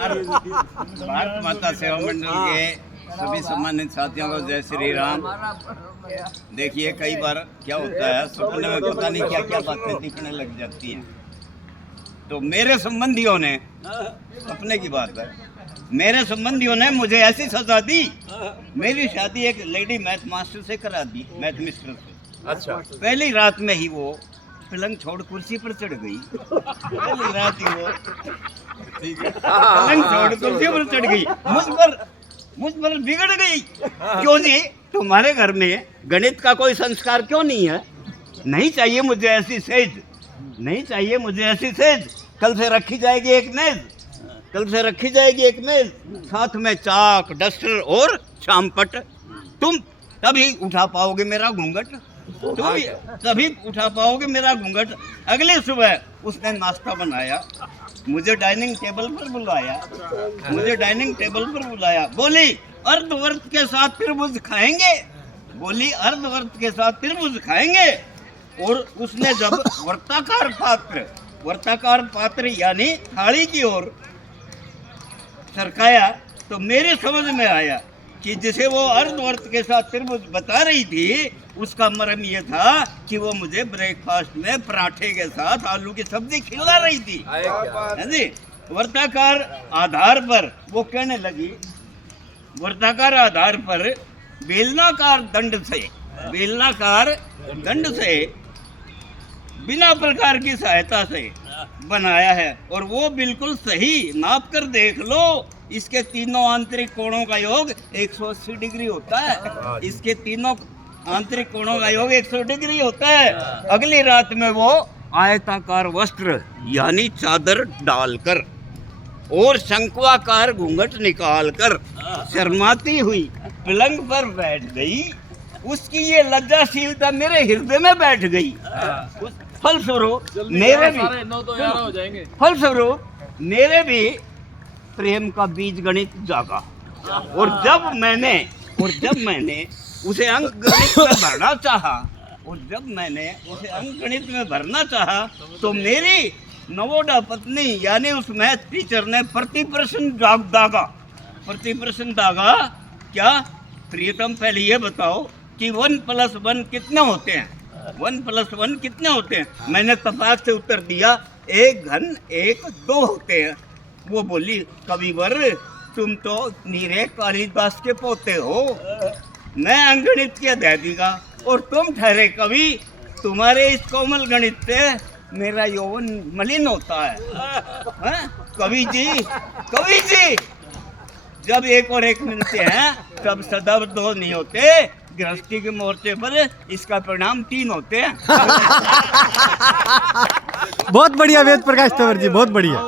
भारत माता सेवा मंडल के सभी सम्मानित साथियों को जय श्री राम। देखिए कई बार क्या होता है, सपने में पता नहीं क्या क्या बातें दिखने लग जाती हैं। तो मेरे संबंधियों ने, सपने की बात है, मेरे संबंधियों ने मुझे ऐसी सजा दी, मेरी शादी एक लेडी मैथ मास्टर से करा दी, मैथ मिस्टर से। अच्छा, पहली रात में ही वो पलंग छोड़ कुर्सी पर चढ़ गई। पहली रात ही वो पलंग छोड़ कुर्सी पर चढ़ गई, मुझ पर बिगड़ गई। क्यों जी, तुम्हारे घर में गणित का कोई संस्कार क्यों नहीं है? नहीं चाहिए मुझे ऐसी सेज, नहीं चाहिए मुझे ऐसी सेज। कल से रखी जाएगी एक मेज, कल से रखी जाएगी एक मेज, साथ में चाक, डस्टर और शामपट। तुम तभी उठा पाओगे मेरा घूंघट, तुम तभी उठा पाओगे मेरा घूंघट। अगली सुबह उसने नाश्ता बनाया, मुझे डाइनिंग टेबल पर बुलाया, मुझे डाइनिंग टेबल पर बुलाया। बोली अर्धवर्त के साथ त्रिभुज खाएंगे, बोली अर्धवर्त के साथ त्रिभुज खाएंगे। और उसने जब वर्ताकार पात्र यानी थाली की ओर सरकाया तो मेरे समझ में आया कि जिसे वो अर्धवर्त के साथ त्रिभुज बता रही थी, उसका मर्म ये था कि वो मुझे ब्रेकफास्ट में पराठे के साथ आलू की सब्जी खिला रही थी। है जी, वर्ताकार आधार पर वो कहने लगी, वर्ताकार आधार पर बेलनाकार दंड से बिना प्रकार की सहायता से बनाया है, और वो बिल्कुल सही। नाप कर देख लो, इसके तीनों आंतरिक कोणों का योग 180 डिग्री होता है। इसके तीनों आंतरिक कोणों का योग 180 डिग्री होता है। अगली रात में वो आयताकार वस्त्र यानी चादर डालकर और शंक्वाकार घूंघट निकालकर शर्माती हुई पलंग पर बैठ गई। उसकी ये लज्जाशीलता मेरे हृदय में बैठ गई। फलस्वरूप मेरे भी प्रेम का बीज गणित जागा। और जब मैंने उसे अंक गणित में भरना चाहा, तो मेरी नवोडा पत्नी यानी उस मैथ टीचर ने प्रति प्रश्न दागा। क्या प्रियतम, पहले ये बताओ कि 1+1 कितने होते हैं? 1+1 कितने होते हैं? मैंने तपाक से उत्तर दिया, 1 घन 1 2 होते हैं। वो बोली, कविवर तुम तो नीरे कालिदास के पोते हो, मैं अंगणित की अध्यापिका और तुम ठहरे कवि। तुम्हारे इस कोमल गणित से मेरा यौवन मलिन होता है। कवि जी जब एक और एक मिलते हैं तब सदैव 2 नहीं होते। गृहस्थी के मोर्चे पर इसका परिणाम 3 होते हैं। बहुत बढ़िया वेद प्रकाश तंवर जी, बहुत बढ़िया।